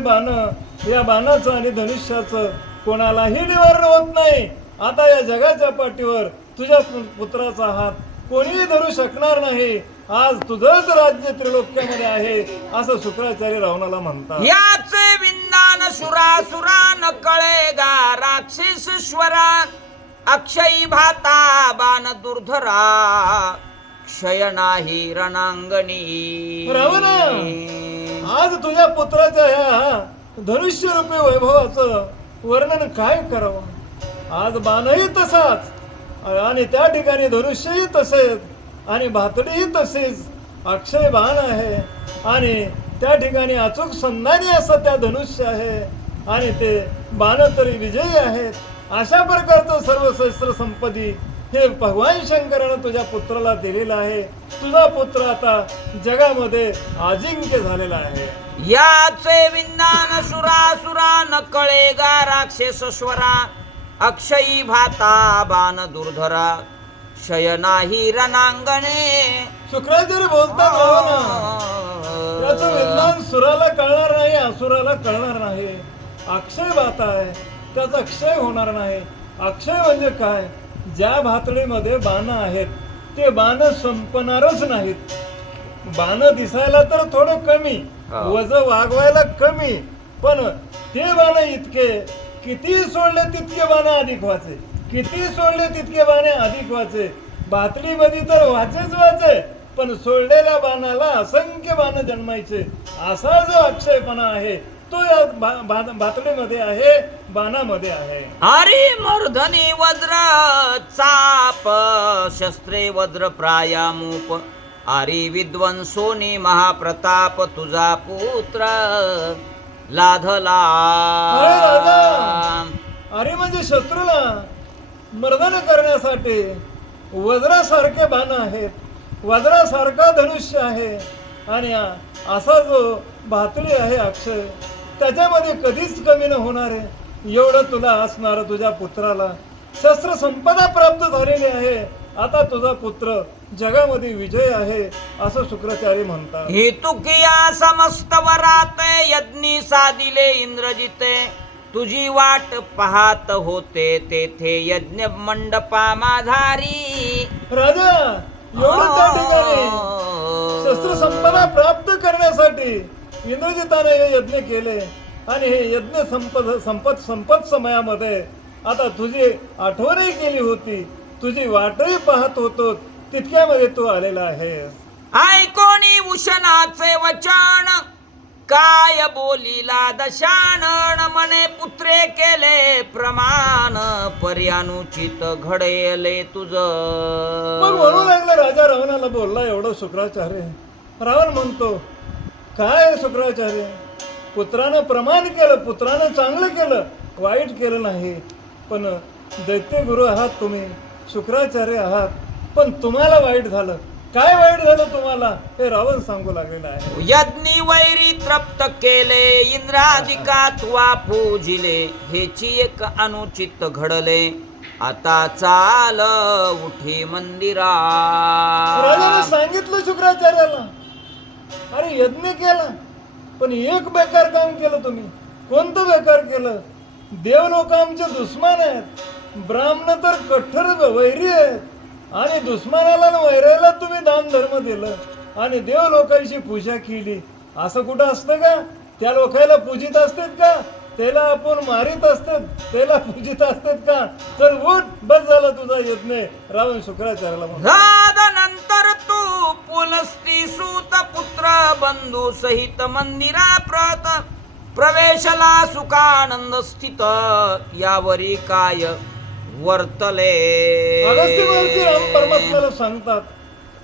बाण, या बाणाचं आणि धनुष्याचं कोणालाही निवारण होत नाही. आता या जगाच्या पाठीवर तुझ्या पुत्राचा हात कोणीही धरू शकणार नाही. आज तुझंच राज्य त्रिलोक्यामध्ये आहे असं शुक्राचार्य रावणाला म्हणतात. याचे विंदान सुरासुरा न कळेगा राक्षसेश्वरा अक्षयी भाता बाण दुर्धरा क्षय नाही रणांगणी. रावणा, आज तुझ्या पुत्राच्या ह्या धनुष्य रूपी वैभवाचं वर्णन काय करावं. आज बाणही तसाच आणि त्या ठिकाणी धनुष्यही तसेच आणि भातडीही तसेच अक्षय बाण आहे आणि त्या ठिकाणी अचूक संधानी असं त्या धनुष्य आहे आणि ते बाण तरी विजयी आहेत. अशा प्रकारचं सर्व शस्त्र संपत्ती हे भगवान शंकरानं तुझ्या पुत्राला दिलेलं आहे. तुझा पुत्र आता जगामध्ये अजिंक्य झालेला आहे. याचे विंदान सुरासुरा न कळेगा राक्षसेश्वरा अक्षयी भाता बाण दुर्धरा क्षय नाही रणांगणे. शुक्राचार्य बोलतात रावणा, त्याचं विज्ञान सुराला कळणार नाही, असुराला कळणार नाही. अक्षय भात आहे, त्याचा क्षय होणार नाही. अक्षय म्हणजे काय? ज्या भातडीमध्ये बाण आहेत ते बाण संपणारच नाहीत. बाण दिसायला तर थोडं कमी, वज वागवायला कमी, पण ते बाण इतके किती सोडले तितके बाण अधिक वाचे, किती सोडले तितके बाणे अधिक वाचे. भातडीमध्ये तर वाचेच वाचे, पण सोडलेल्या बाणाला असंख्य बाण जन्मायचे. असा जो अक्षयपणा आहे तो या भातडीमध्ये आहे, बाणामध्ये आहे. हरी मूर्धनी वज्र चाप शस्त्रे वज्र प्रायामूप आरी विद्वंसोनी महाप्रताप तुझा पुत्र लाधला. अरे राजा, अरे म्हणजे शत्रूला मर्दन करण्यासाठी वज्रासारखे बाण आहेत, वज्रासारखा धनुष्य आहे आणि असा जो भातडी आहे अक्षय, त्याच्यामध्ये कधीच कमी न होणारे एवढं तुला असणार. तुझ्या पुत्राला शस्त्र संपदा प्राप्त झालेली आहे. आता तुझा पुत्र जगामध्ये विजय आहे असं शुक्राचार्य म्हणतात. ही तुकिया समस्त वरात यज्ञी साधिले इंद्रजिते तुझी वाट पाहत होते तेथे यज्ञ मंडपा माधारी. राजा, एवढं त्या ठिकाणी शस्त्र संपदा प्राप्त करण्यासाठी इंद्रजिताने हे यज्ञ केले आणि हे यज्ञ संपत समयामध्ये आता तुझी आठवणही केली होती, तुझी वाटही पाहत होतो, तितक्यामध्ये तू आलेला आहेस. ऐकोनी उशनाचे वचन काय बोलीला दशानन मने पुत्रे केले प्रमाण पर्यानुचित घडेले तुझ. मग म्हणू लागला राजा रावणाला बोलला एवढं शुक्राचार्य. रावण म्हणतो, काय शुक्राचार्य, पुत्रानं प्रमाण केलं, पुत्रानं चांगलं केलं, वाईट केलं नाही. पण दैत्यगुरु आहात तुम्ही, शुक्राचार्य आहात, पण तुम्हाला वाईट झालं. काय वाईट झालं तुम्हाला हे रावण सांगू लागलेला आहे. यज्ञी वैरी तृप्त केले इंद्राधिकात वा पूजिले हेची एक अनुचित घडले आता चाल उठी मंदिरा. राजाने सांगितलं शुक्राचार्याला, अरे यज्ञ केला पण एक बेकार काम केलं तुम्ही. कोणतं बेकार केलं? देवलोक आमचे दुश्मन आहेत, ब्राह्मण तर कठोर वैरी आहेत आणि दुश्मनाला आणि वैराला तुम्ही दान धर्म दिलं आणि देव लोकांची पूजा केली. असं कुठं असतं का? त्या लोकांना पूजित असतात का? त्याला आपण मारित असतात, त्याला पूजित असतात का? तर उठ, बस झाला तुझा यज्ञ. रावण शुक्राचार्याला म्हणतो, नंतर तू पुलस्ती सूत पुत्र बंधू सहित मंदिरा प्रवेशला सुखानंद स्थित यावरी काय वर्तले. अगस्त्य महर्षी राम परमात्म्याला सांगतात,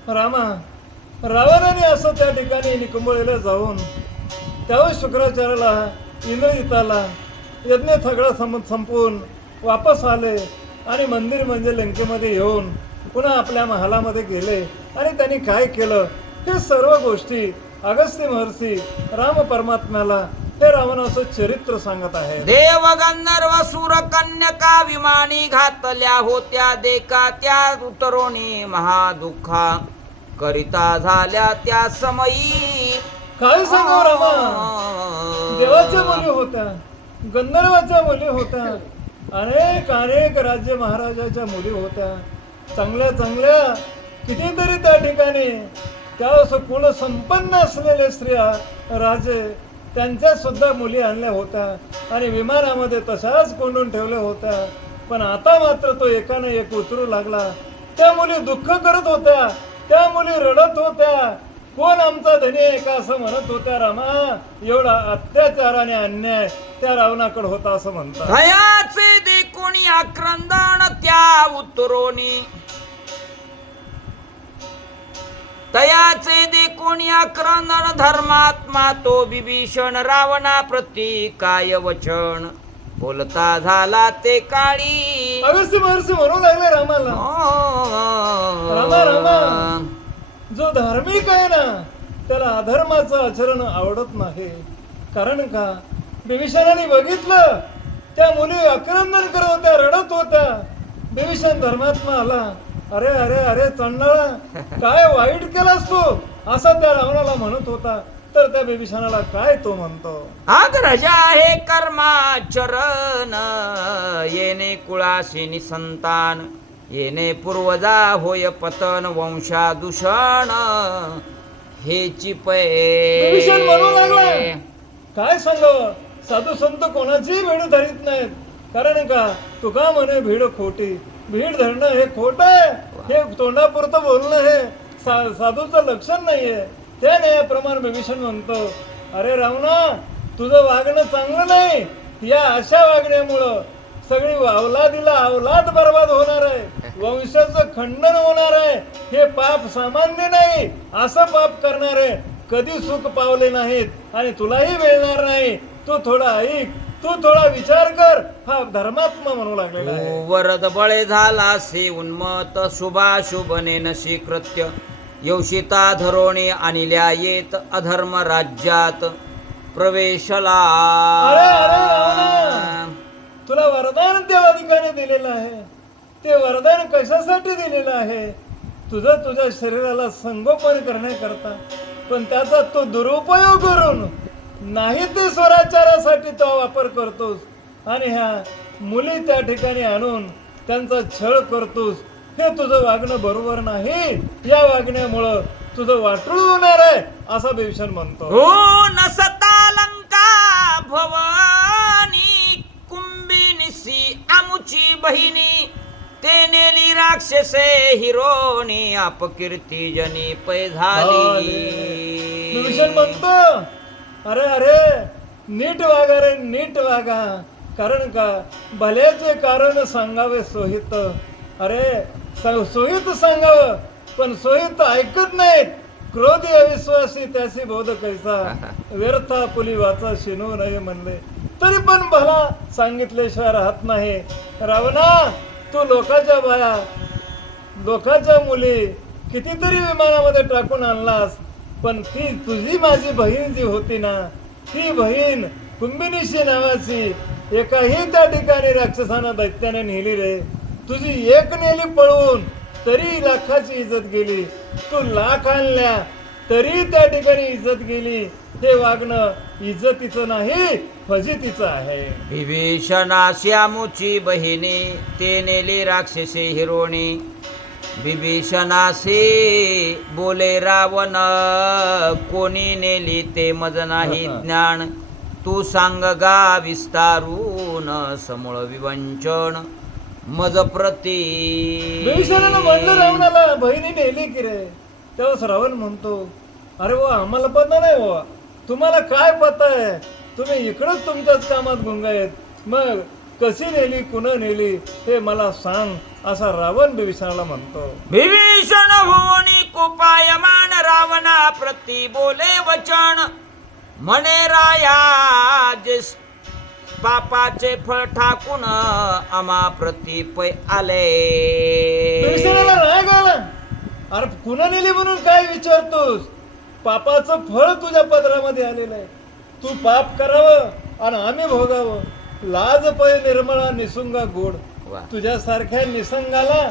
रामा, रावणाने असं त्या ठिकाणी निकुंभळीला जाऊन त्यावेळेस शुक्राचार्याला इंद्रजिताला यज्ञ सगळा संपवून वापस आले आणि मंदिर म्हणजे लंकेमध्ये येऊन पुन्हा आपल्या महालामध्ये गेले आणि त्यांनी काय केलं हे सर्व गोष्टी अगस्त्य महर्षी राम परमात्म्याला हे रावणाचं चरित्र सांगत आहे. देव गंधर्व सूर कन्यका विमानी घातल्या होत्या देका त्या उतरोणी महादुःखा करिता झाल्या त्या समयी. काय सांगू रामा, देवाच्या मुली होत्या, गंधर्वाच्या मुली होत्या, अनेक अनेक राज्य महाराजाच्या मुली होत्या, चांगल्या चांगल्या कितीतरी त्या ठिकाणी त्या कुल संपन्न असलेले स्त्रिया राजे त्यांच्या सुद्धा मुली आणल्या होत्या आणि विमानामध्ये तशाच कोंडून ठेवल्या होत्या. पण आता मात्र तो एकाने एक उतरू लागला. त्या मुली दुःख करत होत्या, त्या मुली रडत होत्या. कोण आमचा धनी आहे का असं म्हणत होत्या. रामा, एवढा अत्याचार आणि अन्याय त्या रावणाकडे होता असं म्हणतात. दयाचे देखुनी आक्रंदन त्या उतरोनी, तयाचे देखुनी आक्रंदन धर्मात्मा तो बिभीषण रावणा प्रती काय वचन बोलता झाला ते काळी. अगस्त्य महर्षी म्हणू लागले रामाला, रामा रामा, जो धार्मिक आहे ना त्याला अधर्माचं आचरण आवडत नाही. कारण का, बिभीषणाने बघितलं त्या मुली आक्रंदन करत होत्या, रडत होत्या. बिभीषण धर्मात्मा आला. अरे अरे अरे चंडाळा, काय वाईट केलास तू असा त्या रावणाला म्हणत होता. तर त्या बिभीषणाला काय तो म्हणतो, अग्रजा हे कर्माचरण येणे कुळाशी निसंतान, येणे पूर्वजा होय पतन वंशादूषण हेची बिभीषण म्हणू लागला, काय सांगावं, साधू संत कोणाचीही भीड धरीत नाहीत. कारण का, तुका म्हणे भीड खोटी, भीड धरणं हे खोट आहे. हे तोंडापुरतं बोलणं हे साधूचं लक्षण नाहीये. त्याने याप्रमाणे बिभीषण म्हणतो, अरे रावणा, तुझं वागणं चांगलं नाही. या अशा वागण्यामुळं सगळी अवलाद बर्बाद होणार आहे, वंशाचं खंडन होणार आहे. हे पाप सामान्य नाही, असं पाप करणारे कधी सुख पावले नाहीत आणि तुलाही मिळणार नाही. तू थोडा ऐक, तू थोडा विचार कर. हा धर्मात्मा म्हणू लागलेला आहे. वरद बळे झाला से उन्मत, शुभाशुभने नशी कृत्य यवशिता धरोणी आणल्या येत अधर्म राज्यात प्रवेशला. अरे अरे रावणा, तुला वरदान देवाधिकाने दिलेलं आहे. ते वरदान कशासाठी दिलेलं आहे, तुझ्या शरीराला संगोपन करण्याकरता. पण त्याचा तो दुरुपयोग करून नाही ते स्वराचारासाठी तो वापर करतोस आणि ह्या मुली त्या ठिकाणी आणून त्यांचा छळ करतोस. हे तुझं वागणं बरोबर नाही. या वागण्यामुळं तुझं वाटूळ होणार आहे असं बिभीषण म्हणतो. हो नसता लंका भवानी कुंभिनिसी आमुची बहिणी, ते नेली राक्षसे हिरोनी अपकीर्ती जनी पै झाली. बिभीषण म्हणतो, अरे अरे नीट वागा रे, नीट वागा. कारण का, भल्याचे कारण सांगावे सोहित. अरे सोहित सांगावं, पण सोहित ऐकत नाहीत. क्रोधी अविश्वासी त्याची बोध कैसा, व्यर्था पुली वाचा शिनू नये म्हणले तरी पण भला सांगितल्याशिवाय राहत नाही. रावणा, तू लोकांच्या बाया, लोकांच्या मुली कितीतरी विमानामध्ये टाकून आणलास. पण ती तुझी माझी बहीण जी होती ना, ती बहीण कुंभिनिशी नावाची एकाही त्या ठिकाणी राक्षसाना दैत्याने नेली रे. तुझी एक नेली पळवून तरी लाखाची इज्जत गेली. तू लाख आणल्या तरी त्या ठिकाणी इज्जत गेली. हे वागणं इज्जतीचं नाही, फजितीचं आहे. विभीषणा श्यामूची बहिणी, ते नेली राक्षसी हिरोणी. विभीषणासी बोले रावण, कोणी नेली ते मज नाही ज्ञान. तू सांग गा विस्तारून समूळ विवंचन मज प्रती. बिभीषणानं म्हणलं रावणाला, बहिणी नेली की रे. तेव्हा रावण म्हणतो, अरे वा, आम्हाला पता नाही वा, तुम्हाला काय पता आहे, तुम्ही इकडंच तुमच्याच कामात गुंग आहेत. मग कशी नेली, कुणं नेली हे मला सांग असा रावण बिभीषणाला म्हणतो. विभीषण होनी कोपायमान रावणा प्रती बोले वचन, म्हणे राया जे पापाचे फळ ठाकून आम्हा प्रती पै आले. बिभीषणाला राग आला. अरे कुणा नेली म्हणून काय विचारतोस, पापाचं फळ तुझ्या पदरामध्ये आलेलं आहे. तू पाप करावं आणि आम्ही भोगावं. लाज पै निर्मळा निसुंगा गोड. तुझ्यासारख्या निसंगाला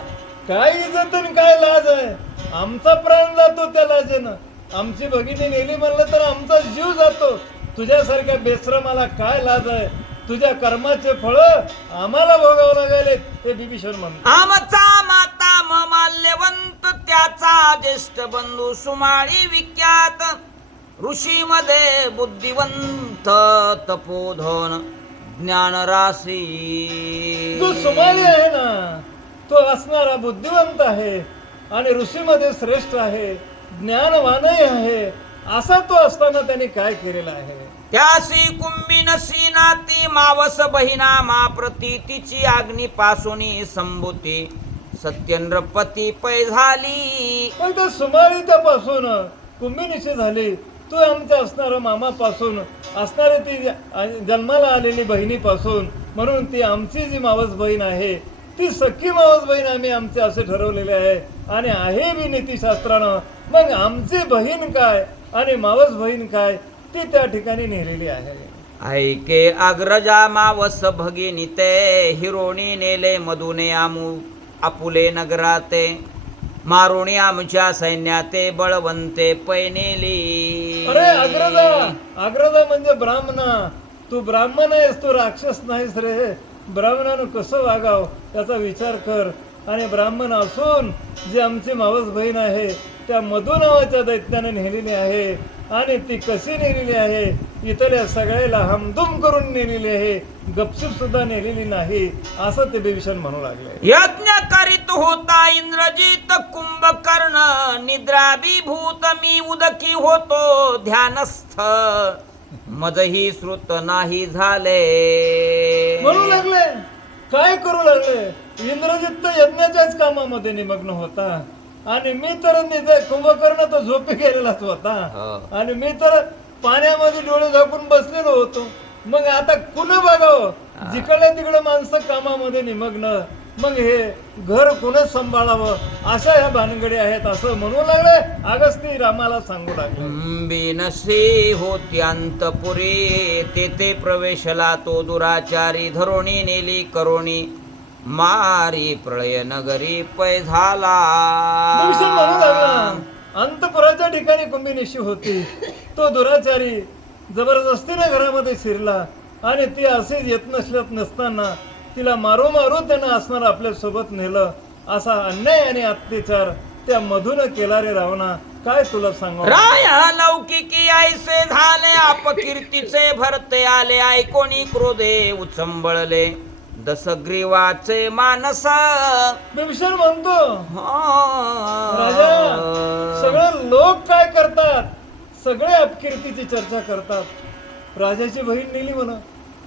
काय इज्जत आणि काय लाज आहे. आमचा प्राण जातो त्या लाजेनं. आमची भगिनी नेली म्हणलं तर आमचा जीव जातो. तुझ्यासारख्या बेश्रमाला काय लाज आहे? तुझ्या कर्माचे फळ आम्हाला भोगावं लागले हे बिभीषण म्हणतो. आमचा माता माल्यवंत त्याचा ज्येष्ठ बंधू सुमाळी विख्यात ऋषी मध्ये बुद्धिवंत तपोधन ज्ञान राशी. जो सुमाली आहे ना तो असणारा बुद्धिवंत आहे आणि ऋषीमध्ये श्रेष्ठ आहे, ज्ञानवानही आहे. असा तो असताना त्यांनी काय केलेलं आहे? त्यासी कुंभिनसी नाती मावस बहिणा मा प्रती तिची अग्निपासून संभूती सत्येंद्रपती पै झाली. पण त्या सुमाळीच्यापासून कुंभिनिशी झाली. तू आमच्या असणाऱ्या मामापासून असणारी ती जन्माला आलेली बहिणीपासून, म्हणून ती आमची जी मावस बहीण आहे ती सख्खी मावस बहीण आम्ही आमचे असे ठरवलेले आहे आणि आहे बी नीतिशास्त्रानं. मग आमची बहीण काय आणि मावस बहीण काय ती त्या ठिकाणी नेलेली आहे. ऐके अग्रजा मावस भगिनी ते हिरोणी नेले मधुने आपुले नगराते मारुणी आमच्या सैन्याते बळवंते पैनेली. अरे अग्रजा म्हणजे ब्राह्मणा. तू ब्राह्मण आहेस, तू राक्षस नाहीस रे. ब्राह्मणानं कसं वागाव त्याचा विचार कर. आणि ब्राह्मण असून जी आमची मावस बहीण आहे त्या मधु नावाच्या दैत्याने नेलेली आहे. आणि ती कशी नेलेली आहे? इथल्या सगळ्याला हमदुम करून नेलेली आहे, गपचूप सुद्धा नेलेली नाही असं ते बिभीषण म्हणू लागले. यज्ञ करीत होता इंद्रजित कुंभकर्ण निद्राभिभूत मी उदकी होतो ध्यानस्थ मजही श्रुत नाही झाले. म्हणू लागले काय करू लागले? इंद्रजित तर यज्ञाच्याच कामामध्ये निमग्न होता आणि मी तर कुंभकर्ण तर झोपी गेलेलाच होता आणि मी तर पाण्यामध्ये डोळे झाकून बसलेलो होतो. मग आता कुणा बघावं? जिकडे तिकडे माणसं कामामध्ये निमग्न, मग हे घर कुणच सांभाळावं अशा ह्या भानगडी आहेत असं म्हणू लागले. अगस्ती रामाला सांगू लागले. बिनसे होत्यांतपुरी तेथे प्रवेशला तो दुराचारी धरोणी नेली करोणी मारी प्रळय नगरी पै झाला. बिभीषण म्हणू लागला अंतपुराच्या ठिकाणी कुंभिनिशी होती. तो दुराचारी जबरदस्तीने घरामध्ये शिरला आणि ती असेच येत नसताना तिला मारू त्यानं असणार आपल्या सोबत नेलं. असा अन्याय आणि अत्याचार त्या मधून केला रे रावणा. काय तुला सांगू? राया लौकिकी ऐसे झाले अपकीर्तीचे भरते आले ऐकोणी क्रोधे उचंबळले दशग्रीवाचे मानस. बिभीषण म्हणतो राजा सगळे लोक काय करतात? सगळे अपकीर्तीची चर्चा करतात. राजाची बहीण नेली म्हणा,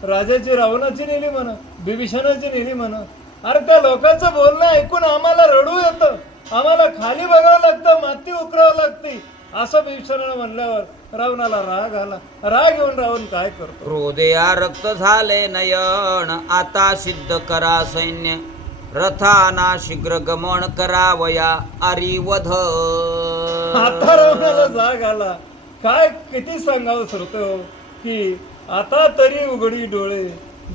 राजाची रावणाची नेली म्हणा, बिभीषणाची नेली म्हणा. अरे त्या लोकांचं बोलणं ऐकून आम्हाला रडू येतं, आम्हाला खाली बघावं लागतं, माती उकरावं लागते. असं बिभीषणानं म्हणल्यावर रावणाला राग आला. राग येऊन रावण काय करतो? क्रोधया रक्त झाले नयन आता सिद्ध करा सैन्य रथाना शीघ्र गमन करावया अरिवध. आता रावणाला जाग आला. काय किती सांगावं सरतो की आता तरी उघडी डोळे,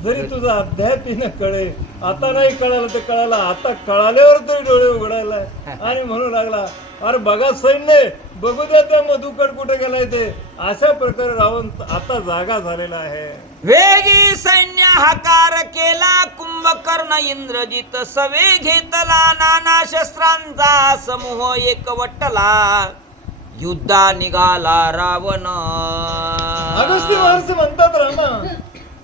जरी तुझा अध्यापी न कळे. आता नाही कळालं ते कळालं, आता कळाल्यावर तरी डोळे उघडायला. आणि म्हणू लागला अरे बघा सैन्य, बघू द्या त्या मधुकड कुठे गेलाय ते. अशा प्रकारे रावण आता जागा झालेला आहे. वेगी सैन्य हाकार केला कुंभकर्ण इंद्रजित सवे घेतला नाना शस्त्रांचा समूह एकवटला युद्धा निघाला रावण. अगस्ती महर्षी म्हणतात रामा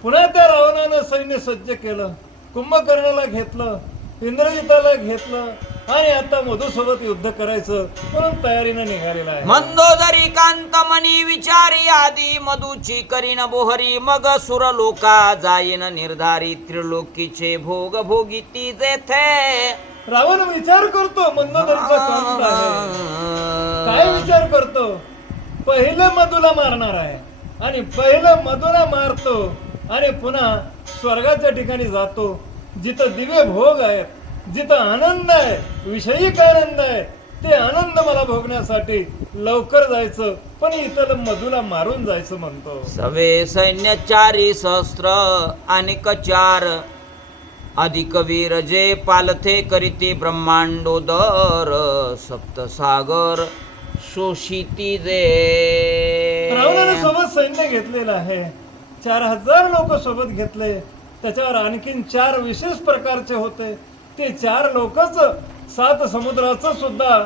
पुन्हा त्या रावणानं सैन्य सज्ज केलं, कुंभकर्णाला घेतलं, इंद्रजिताला घेतलं आणि आता मधुसोबत युद्ध करायचं म्हणून तयारीनं निघालेला आहे. मंदोदरी कांतमणी विचारी आदी मधुची करीन बोहरी मग सुर लोका जाईन निर्धारी त्रिलोकीचे भोग भोगिती जेथे. रावण विचार करतो मंदोदरीचा कांत आहे. काय विचार करतो? पहिलं मधुला मारणार आहे आणि पहिलं मधुला मारतो आणि पुन्हा स्वर्गाच्या ठिकाणी जातो जिथं दिव्य भोग आहेत, जिथं आनंद आहे, विषयिक आनंद आहे. ते आनंद मला भोगण्यासाठी लवकर जायचं, पण इथं मधुला मारून जायचं म्हणतो. सवे सैन्य 4 सहस्त्र अनेक 4 अधिक वीर जे पालथे करीती ब्रह्मांडोदर सप्तसागर शोषिती जे. रावणाने सोबत सैन्य घेतलेलं आहे. 4000 लोक सोबत घेतले. त्याच्यावर आणखीन 4 विशेष प्रकारचे होते. ते 4 लोकच 7 समुद्राचं सुद्धा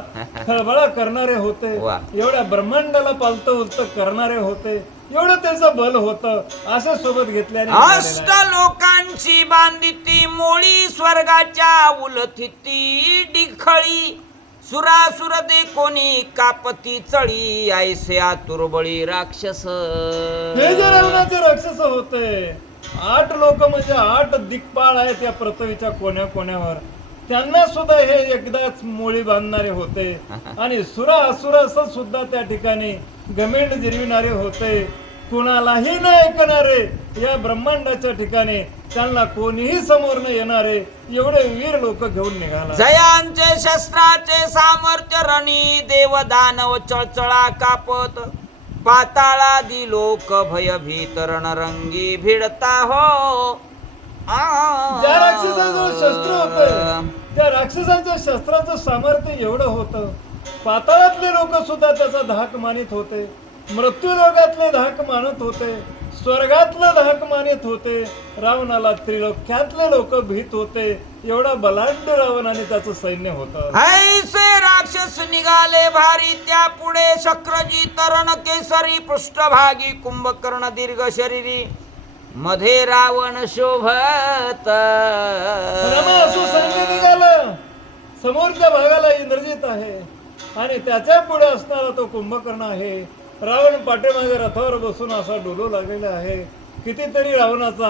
खळबळा करणारे होते. वा. एवढ्या ब्रह्मांडाला पालतं उलतं करणारे होते. एवढं त्याचं बल होतं. असे सोबत घेतल्याने अष्ट लोकांची बांधिती मोळी स्वर्गाच्या उलथिती डिखळी सुरासुर दे कोणी कापती चळी ऐसे आतुरबळी राक्षस. हे जे रावणाचे राक्षस होते 8 लोक म्हणजे 8 दिक्पाळ आहेत या पृथ्वीच्या कोण्या कोण्यावर. त्यांना सुद्धा हे एकदाच मोळी बांधणारे होते. आणि सुरा असुर सुद्धा त्या ठिकाणी गमेंड जिरविणारे होते. कुणालाही न ऐकणारे या ब्रह्मांडाच्या ठिकाणी त्यांना कोणीही समोर न येणारे एवढे वीर लोक घेऊन निघाला. जयांचे शस्त्राचे सामर्थ्य रणी देव दानव चळचळा कापत पाताळादी लोक भयभीत रणरंगी भिडता हो. ज्या राक्षसाजवळ शस्त्र होते त्या राक्षसांच्या शस्त्राचं सामर्थ्य एवढं होतं. पाताळातले लोक सुद्धा त्याचा धाक मानित होते. मृत्यू लोकातले धाक मानत होते. स्वर्गातलं धाक मानित होते. रावणाला त्रिलोक्यातले लोक भीत होते. एवढा बलाढ्य रावणाने त्याचं सैन्य होतं. ऐसे राक्षस निघाले भारी त्या पुढे शक्रजी तरण केसरी पृष्ठभागी कुंभकर्ण दीर्घ शरीरी मध्ये रावण शोभत. असं सैन्य निघालं. समोरच्या भागाला इंद्रजित आहे आणि त्याच्या पुढे असणारा तो कुंभकर्ण आहे. रावण पाठीमागे रथावर बसून असा डोलू लागलेला आहे. कितीतरी रावणाचा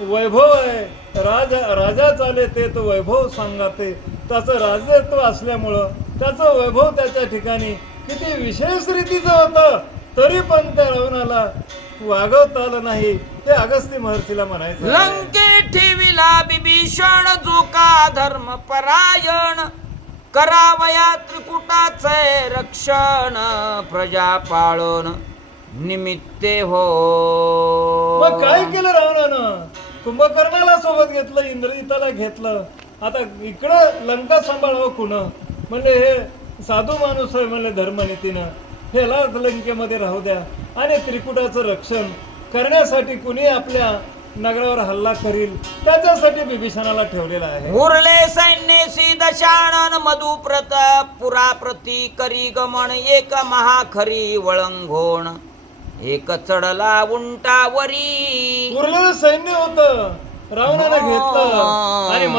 वैभव आहे. राजा चाले ते तो वैभव सांगाते. त्याचं राजत्व असल्यामुळं त्याचं वैभव त्याच्या ठिकाणी किती विशेष रीतीचं होतं. तरी पण त्या रावणाला वागवता आलं नाही. ते अगस्त्य महर्षीला म्हणायचं लंके ठेविला बिभीषण जो का धर्म परायण करावया त्रिकुटाचे रक्षण प्रजा पाळून निमित्ते हो. मग काय केलं रावणानं? कुंभकर्णाला सोबत घेतलं. इंद्रजिताला घेतलं. आता इकडं लंका सांभाळावं कुण? म्हणले हे साधू माणूस आहे म्हणले धर्मनीतीनं. ह्याला लंकेमध्ये राहू द्या. आणि त्रिकुटाचं रक्षण करण्यासाठी कुणी आपल्या नगरावर हल्ला करील त्याच्यासाठी बिभीषणाला ठेवलेला आहे. उरले सैन्यसी दशानन मधुप्रत पुराप्रती करी गमन एक महाखरी वळंघोण एक चढला उंटावरी. उरलेलं सैन्य होतं रावणानं घेतलं आणि